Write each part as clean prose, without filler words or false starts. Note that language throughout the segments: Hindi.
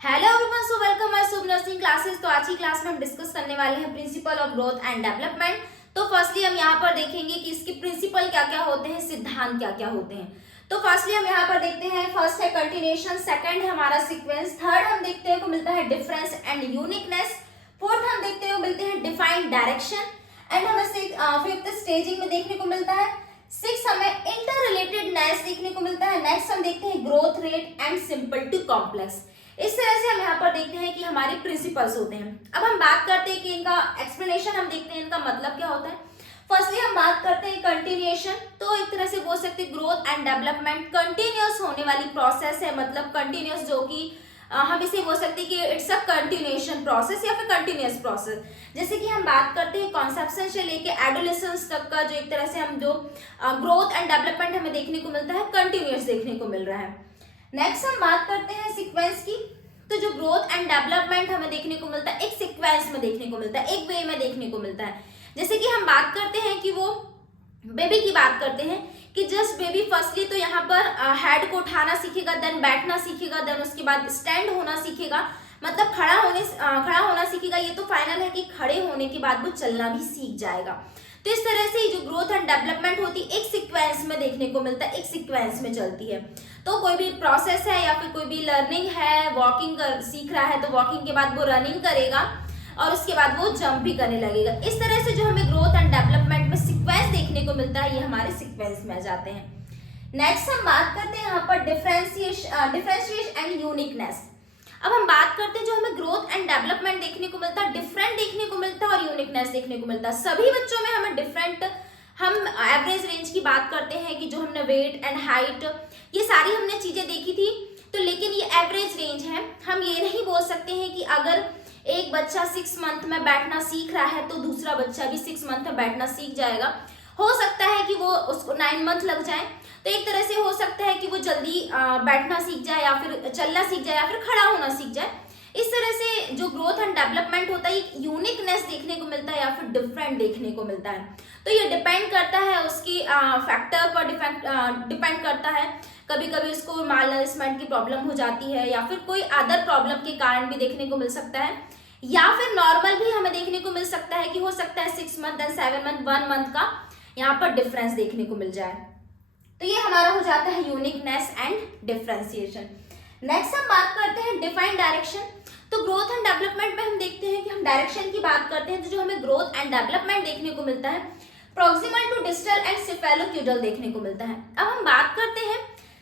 Hello everyone, so welcome my Shubh nursing classes. तो आज की क्लास में हम डिस्कस करने वाले हैं principle of growth and development. तो फर्स्टली हम यहाँ पर देखेंगे कि इसके प्रिंसिपल क्या क्या होते हैं, सिद्धांत क्या क्या होते हैं। तो फर्स्टली हम यहाँ पर देखते हैं, फर्स्ट है कंटिन्यूएशन, सेकंड है हमारा सीक्वेंस, थर्ड हम देखते हैं को मिलता है डिफरेंस एंड यूनिकनेस, फोर्थ हम देखते हैं मिलते हैं डिफाइंड डायरेक्शन एंड हमें फिफ्थ स्टेजिंग में देखने को मिलता है, सिक्स हमें इंटर रिलेटेडनेस देखने को मिलता है, नेक्स्ट हम देखते हैं growth rate and simple to complex. इस तरह से हम यहाँ पर देखते हैं कि हमारे प्रिंसिपल्स होते हैं। अब हम बात करते हैं कि इनका एक्सप्लेनेशन हम देखते हैं, इनका मतलब क्या होता है। फर्स्टली हम बात करते हैं कंटिन्यूएशन। तो एक तरह से बोल सकते हैं ग्रोथ एंड डेवलपमेंट कंटिन्यूअस होने वाली प्रोसेस है, मतलब कंटिन्यूअस, जो कि हम इसे बोल सकते हैं कि इट्स अ कंटिन्यूएशन प्रोसेस या फिर कंटिन्यूअस प्रोसेस। जैसे कि हम बात करते हैं कॉन्सेप्शन से लेके एडोलेसेंस तक का, जो एक तरह से हम जो ग्रोथ एंड डेवलपमेंट हमें देखने को मिलता है, कंटिन्यूअस देखने को मिल रहा है। नेक्स्ट हम बात करते हैं सीक्वेंस की। तो जो ग्रोथ एंड डेवलपमेंट हमें देखने को मिलता है, एक सीक्वेंस में देखने को मिलता है, एक वे में देखने को मिलता है। जैसे कि हम बात करते हैं कि वो बेबी की बात करते हैं कि जस्ट बेबी फर्स्टली तो यहाँ पर हेड को उठाना सीखेगा, देन बैठना सीखेगा, देन उसके बाद स्टैंड होना सीखेगा, मतलब खड़ा होना सीखेगा। ये तो फाइनल है कि खड़े होने के बाद वो चलना भी सीख जाएगा। तो इस तरह से जो ग्रोथ एंड डेवलपमेंट होती है, एक सीक्वेंस में देखने को मिलता है, एक सीक्वेंस में चलती है। तो कोई भी प्रोसेस है या फिर कोई भी लर्निंग है, वॉकिंग सीख रहा है तो वॉकिंग के बाद वो रनिंग करेगा और उसके बाद वो जंप भी करने लगेगा। इस तरह से जो हमें ग्रोथ एंड डेवलपमेंट में सीक्वेंस देखने को मिलता है, ये हमारे सीक्वेंस में आ जाते हैं। नेक्स्ट हम बात करते हैं यहाँ पर डिफरेंशिएशन एंड यूनिकनेस। अब हम बात करते हैं जो हमें ग्रोथ एंड डेवलपमेंट देखने को मिलता है, डिफरेंट देखने को मिलता है और यूनिकनेस देखने को मिलता है। सभी बच्चों में हमें डिफरेंट, हम एवरेज रेंज की बात करते हैं कि जो हमने वेट एंड हाइट, ये सारी हमने चीजें देखी थी। तो लेकिन ये एवरेज रेंज है, हम ये नहीं बोल सकते हैं कि अगर एक बच्चा 6 मंथ में बैठना सीख रहा है तो दूसरा बच्चा भी 6 मंथ में बैठना सीख जाएगा। हो सकता है कि वो उसको 9 मंथ लग जाए। तो एक तरह से हो सकता है कि वो जल्दी बैठना सीख जाए या फिर चलना सीख जाए या फिर खड़ा होना सीख जाए। इस तरह से जो ग्रोथ एंड डेवलपमेंट होता है, एक यूनिकनेस देखने को मिलता है या फिर डिफरेंट देखने को मिलता है। तो ये डिपेंड करता है उसकी फैक्टर पर, डिपेंड करता है। कभी कभी उसको माल नरिशमेंट की प्रॉब्लम हो जाती है या फिर कोई अदर प्रॉब्लम के कारण भी देखने को मिल सकता है, या फिर नॉर्मल भी हमें देखने को मिल सकता है कि हो सकता है 6 मंथ एंड 7 मंथ 1 मंथ का यहाँ पर डिफरेंस देखने को मिल जाए। तो ये हमारा हो जाता है यूनिकनेस एंड डिफरेंशिएशन। नेक्स्ट हम बात करते हैं डिफाइंड डायरेक्शन। तो ग्रोथ एंड डेवलपमेंट में हम देखते हैं कि हम डायरेक्शन की बात करते हैं, तो जो हमें ग्रोथ एंड डेवलपमेंट देखने को मिलता है, प्रॉक्सिमल टू डिस्टल एंड सेफेलोक्यूडल देखने को मिलता है। अब हम बात करते हैं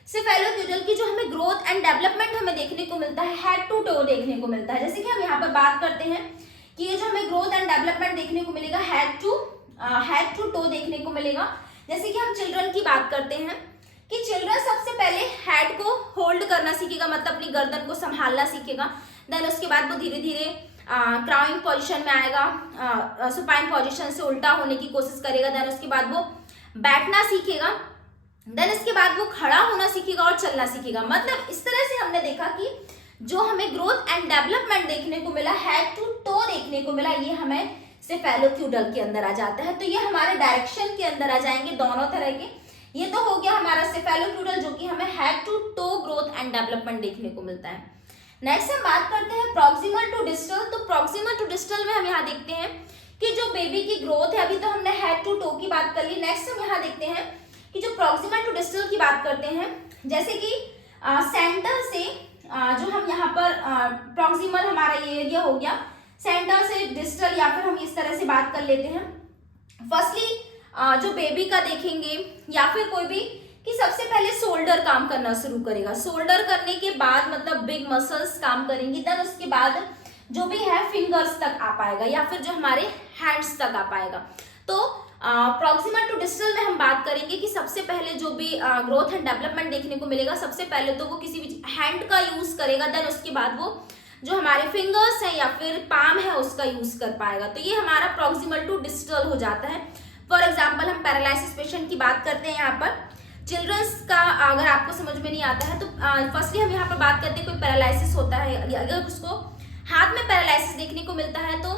सेफेलोक्यूडल की, जो हमें ग्रोथ एंड डेवलपमेंट हमें देखने को मिलता है, हेड टू टो देखने को मिलता है। जैसे कि हम यहाँ पर बात करते हैं कि ये जो हमें ग्रोथ एंड डेवलपमेंट देखने को मिलेगा, हेड टू टो देखने को मिलेगा। जैसे कि हम चिल्ड्रन की बात करते हैं कि चिल्ड्रन सबसे पहले हेड को होल्ड करना सीखेगा, मतलब अपनी गर्दन को संभालना सीखेगा। देन उसके बाद वो धीरे धीरे क्राउइंग पोजीशन में आएगा, सुपाइन पोजीशन से उल्टा होने की कोशिश करेगा। देन उसके बाद वो बैठना सीखेगा। देन इसके बाद वो खड़ा होना सीखेगा और चलना सीखेगा। मतलब इस तरह से हमने देखा कि जो हमें ग्रोथ एंड डेवलपमेंट देखने को मिला, हेड टू टो देखने को मिला, ये हमें सेफेलोक्यूडल के अंदर आ जाता है। तो ये हमारे डायरेक्शन के अंदर आ जाएंगे दोनों तरह के। ये तो हो गया हमारा सेफेलोक्यूडल, जो कि हमें head to toe growth and development देखने को मिलता है। नेक्स्ट हम बात करते हैं प्रॉक्सिमल टू डिस्टल। तो प्रॉक्सिमल टू डिस्टल में हम यहाँ देखते हैं कि जो बेबी की ग्रोथ है, अभी तो हमने हेड टू टो की बात कर ली। नेक्स्ट हम यहाँ देखते हैं कि जो प्रॉक्सिमल टू डिस्टल की बात करते हैं, जैसे कि सेंटर से जो हम यहाँ पर प्रॉक्सिमल हमारा ये एरिया हो गया, सेंटर से डिस्टल, या फिर हम इस तरह से बात कर लेते हैं। फर्स्टली जो बेबी का देखेंगे या फिर कोई भी, कि सबसे पहले शोल्डर काम करना शुरू करेगा। शोल्डर करने के बाद मतलब बिग मसल्स काम करेंगी। देन उसके बाद जो भी है फिंगर्स तक आ पाएगा या फिर जो हमारे हैंड्स तक आ पाएगा। तो प्रॉक्सिमल टू डिस्टल में हम बात करेंगे कि सबसे पहले जो भी ग्रोथ एंड डेवलपमेंट देखने को मिलेगा, सबसे पहले तो वो किसी भी हैंड का यूज करेगा। देन उसके बाद वो जो हमारे फिंगर्स है या फिर पाम है उसका यूज कर पाएगा। तो ये हमारा प्रॉक्सिमल टू डिस्टल हो जाता है। फॉर एग्जाम्पल हम पैरालिसिस पेशेंट की बात करते हैं। यहाँ पर चिल्ड्रंस का अगर आपको समझ में नहीं आता है तो फर्स्टली हम यहाँ पर बात करते हैं, कोई पैरालिसिस होता है, अगर उसको हाथ में पैरालिसिस देखने को मिलता है, तो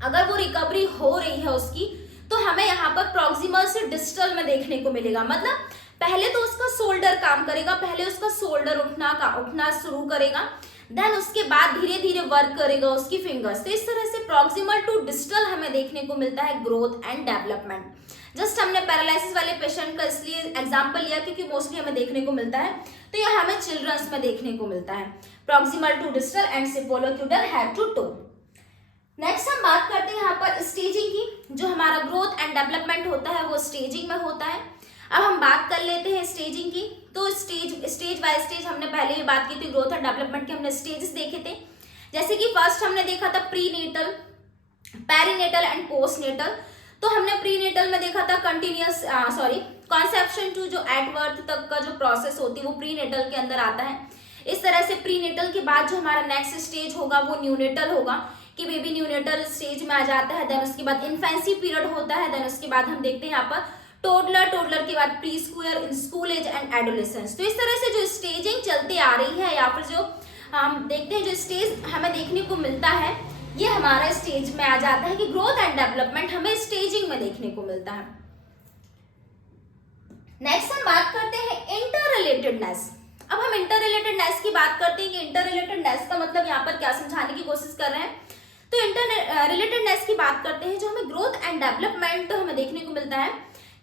अगर वो रिकवरी हो रही है उसकी, तो हमें यहाँ पर प्रॉक्सिमल से डिस्टल में देखने को मिलेगा। मतलब पहले तो उसका शोल्डर काम करेगा, पहले उसका शोल्डर उठना शुरू करेगा। देन उसके बाद धीरे धीरे वर्क करेगा उसकी फिंगर्स। तो इस तरह से प्रॉक्सिमल टू डिस्टल हमें देखने को मिलता है ग्रोथ एंड डेवलपमेंट। जस्ट हमने पैरालिसिस वाले पेशेंट का इसलिए एग्जांपल लिया क्योंकि मोस्टली हमें देखने को मिलता है, तो यह हमें चिल्ड्रंस में देखने को मिलता है। Proximal to distal and cephalocaudal head to toe. Next हम बात करते हैं यहाँ पर स्टेजिंग की। जो हमारा ग्रोथ एंड डेवलपमेंट होता है वो स्टेजिंग में होता है। अब हम बात कर लेते हैं स्टेजिंग की। तो स्टेज बाय स्टेज हमने पहले ही बात की थी, ग्रोथ एंड डेवलपमेंट के हमने स्टेजेस देखे थे। जैसे कि फर्स्ट हमने देखा था प्रीनेटल, पेरीनेटल एंड पोस्टनेटल। तो हमने प्रीनेटल में देखा था कॉन्सेप्शन टू जो एट बर्थ तक का जो प्रोसेस होती है वो प्रीनेटल के अंदर आता है। इस तरह से प्रीनेटल के बाद जो हमारा नेक्स्ट स्टेज होगा वो न्यूनेटल होगा कि बेबी न्यूनेटल स्टेज में आ जाता है। देन उसके बाद इन्फेंसी पीरियड होता है। देन उसके बाद हम देखते हैं यहाँ पर टोडलर के बाद preschool, school age and adolescence. तो इस तरह से जो स्टेजिंग चलती आ रही है या फिर जो हम देखते हैं जो स्टेज हमें देखने को मिलता है ये हमारा स्टेज में आ जाता है कि ग्रोथ एंड डेवलपमेंट हमें स्टेजिंग में देखने को मिलता है। नेक्स्ट हम बात करते हैं इंटर रिलेटेडनेस। अब हम इंटर रिलेटेडनेस की बात करते हैं कि इंटर रिलेटेडनेस का मतलब यहाँ पर क्या समझाने की कोशिश कर रहे हैं। तो इंटर रिलेटेडनेस की बात करते हैं, जो हमें ग्रोथ एंड डेवलपमेंट हमें देखने को मिलता है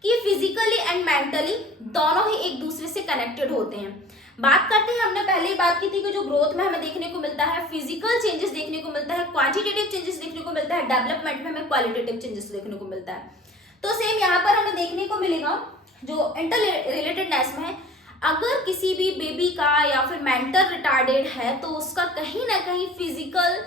कि फिजिकली एंड मेंटली दोनों ही एक दूसरे से कनेक्टेड होते हैं। बात करते हैं, हमने पहले ही बात की थी कि जो ग्रोथ में हमें देखने को मिलता है फिजिकल चेंजेस देखने को मिलता है, क्वांटिटेटिव चेंजेस देखने को मिलता है, डेवलपमेंट में हमें क्वालिटेटिव चेंजेस देखने को मिलता है। तो सेम यहाँ पर हमें देखने को मिलेगा जो इंटर रिलेटेडनेस में है, अगर किसी भी बेबी का या फिर मेंटल रिटार्डेड है तो उसका कहीं ना कहीं फिजिकल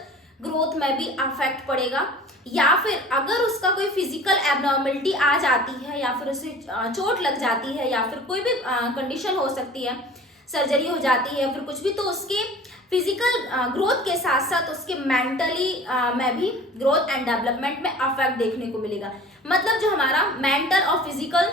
ग्रोथ में भी अफेक्ट पड़ेगा, या फिर अगर उसका कोई फिजिकल एबनॉर्मलिटी आ जाती है या फिर उसे चोट लग जाती है या फिर कोई भी कंडीशन हो सकती है, सर्जरी हो जाती है या फिर कुछ भी, तो उसके फिजिकल ग्रोथ के साथ साथ उसके मेंटली में भी ग्रोथ एंड डेवलपमेंट में अफेक्ट देखने को मिलेगा। मतलब जो हमारा मेंटल और फिजिकल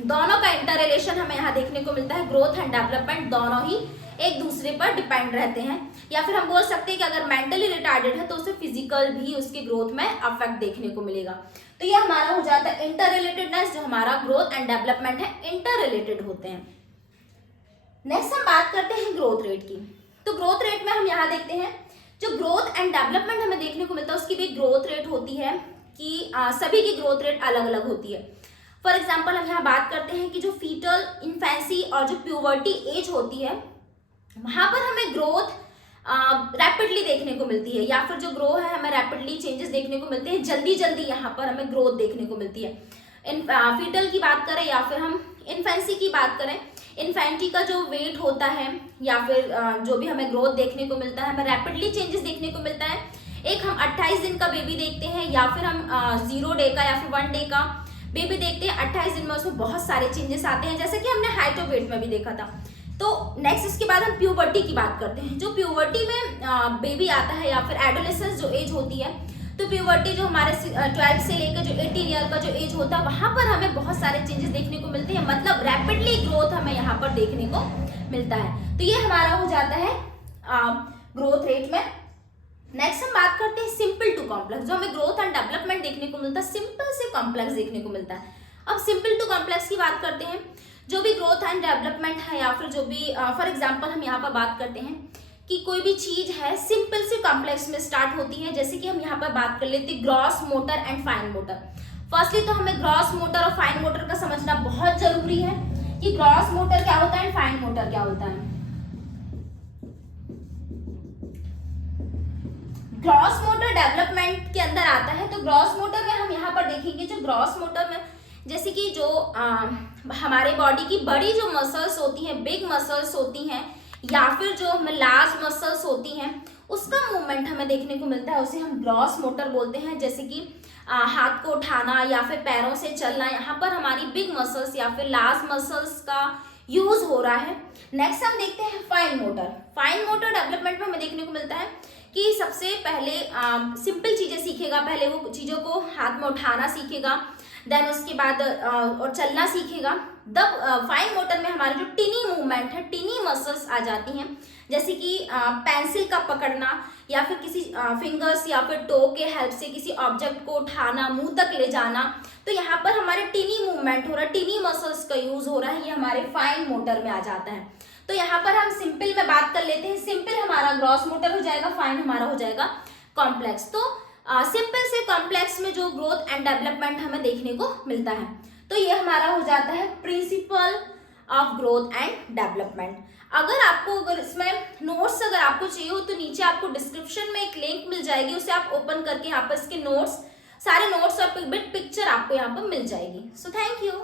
दोनों का इंटर रिलेशन हमें यहाँ देखने को मिलता है। ग्रोथ एंड डेवलपमेंट दोनों ही एक दूसरे पर डिपेंड रहते हैं, या फिर हम बोल सकते हैं कि अगर मेंटली रिटार्डेड है तो उसे फिजिकल भी उसके ग्रोथ में अफेक्ट देखने को मिलेगा। तो ये हमारा हो जाता है इंटर रिलेटेडनेस, जो हमारा ग्रोथ एंड डेवलपमेंट है इंटर रिलेटेड होते हैं। नेक्स्ट हम बात करते हैं ग्रोथ रेट की। तो ग्रोथ रेट में हम यहाँ देखते हैं जो ग्रोथ एंड डेवलपमेंट हमें देखने को मिलता है उसकी भी ग्रोथ रेट होती है कि सभी की ग्रोथ रेट अलग अलग होती है। फॉर एग्जाम्पल हम यहाँ बात करते हैं कि जो फीटल, इन्फेंसी और जो प्यूबर्टी एज होती है वहां पर हमें ग्रोथ रैपिडली देखने को मिलती है, या फिर जो ग्रो है हमें रैपिडली चेंजेस देखने को मिलते हैं, जल्दी जल्दी यहाँ पर हमें ग्रोथ देखने को मिलती है। फीटल की बात करें या फिर हम इन्फेंसी की बात करें, इन्फेंटी का जो वेट होता है या फिर जो भी हमें ग्रोथ देखने को मिलता है हमें रैपिडली चेंजेस देखने को मिलता है। एक हम 28 दिन का बेबी देखते हैं या फिर हम 0 डे का या फिर 1 डे का बेबी देखते हैं। 28 दिन में उसमें बहुत सारे चेंजेस आते हैं, जैसे कि हमने हाइट और वेट में भी देखा था। तो नेक्स्ट इसके बाद हम प्यूबर्टी की बात करते हैं। जो प्यूबर्टी में बेबी आता है या फिर एडोलेसेंस जो एज होती है, तो प्यूबर्टी जो हमारे 12 से लेकर जो 18 ईयर का जो एज होता है वहां पर हमें बहुत सारे चेंजेस देखने को मिलते हैं, मतलब रैपिडली ग्रोथ हमें यहाँ पर देखने को मिलता है। तो ये हमारा हो जाता है ग्रोथ रेट में। नेक्स्ट हम बात करते हैं सिंपल टू कॉम्प्लेक्स। जो हमें ग्रोथ एंड डेवलपमेंट देखने को मिलता है सिंपल से कॉम्प्लेक्स देखने को मिलता है। अब सिंपल टू कॉम्प्लेक्स की बात करते हैं, जो भी ग्रोथ एंड डेवलपमेंट है या फिर जो भी फॉर एग्जांपल हम यहाँ पर बात करते हैं कि कोई भी चीज है सिंपल से कॉम्प्लेक्स में स्टार्ट होती है। जैसे कि हम यहाँ पर बात कर लेते हैं gross motor and fine motor. Firstly तो हमें ग्रॉस मोटर और फाइन मोटर का समझना बहुत जरूरी है कि ग्रॉस मोटर क्या होता है एंड फाइन मोटर क्या होता है। ग्रॉस मोटर डेवलपमेंट के अंदर आता है। तो ग्रॉस मोटर में हम यहाँ पर देखेंगे जो ग्रॉस मोटर में जैसे कि जो हमारे बॉडी की बड़ी जो मसल्स होती हैं, बिग मसल्स होती हैं या फिर जो लार्ज मसल्स होती हैं, उसका मूवमेंट हमें देखने को मिलता है, उसे हम ग्रॉस मोटर बोलते हैं। जैसे कि हाथ को उठाना या फिर पैरों से चलना, यहाँ पर हमारी बिग मसल्स या फिर लार्ज मसल्स का यूज हो रहा है। नेक्स्ट हम देखते हैं fine motor. Fine motor development में हमें देखने को मिलता है कि सबसे पहले सिंपल चीजें सीखेगा, पहले वो चीजों को हाथ में उठाना सीखेगा, देन उसके बाद और चलना सीखेगा। द फाइन मोटर में हमारे जो टिनी मूवमेंट है, टिनी मसल्स आ जाती हैं, जैसे कि पेंसिल का पकड़ना या फिर किसी फिंगर्स या फिर टो के हेल्प से किसी ऑब्जेक्ट को उठाना, मुंह तक ले जाना। तो यहाँ पर हमारे टिनी मूवमेंट हो रहा है, टिनी मसल्स का यूज हो रहा है, ये हमारे फाइन मोटर में आ जाता है। तो यहाँ पर हम सिंपल में बात कर लेते हैं। सिंपल हमारा ग्रॉस मोटर हो जाएगा, फाइन हमारा हो जाएगा कॉम्प्लेक्स। तो सिंपल से कॉम्प्लेक्स में जो ग्रोथ एंड डेवलपमेंट हमें देखने को मिलता है, तो ये हमारा हो जाता है principle of growth and development. अगर इसमें नोट्स अगर आपको चाहिए हो तो नीचे आपको डिस्क्रिप्शन में एक लिंक मिल जाएगी, उसे आप ओपन करके यहाँ पर इसके नोट्स, सारे नोट्स और बिट पिक्चर आपको यहाँ पर मिल जाएगी। So thank you.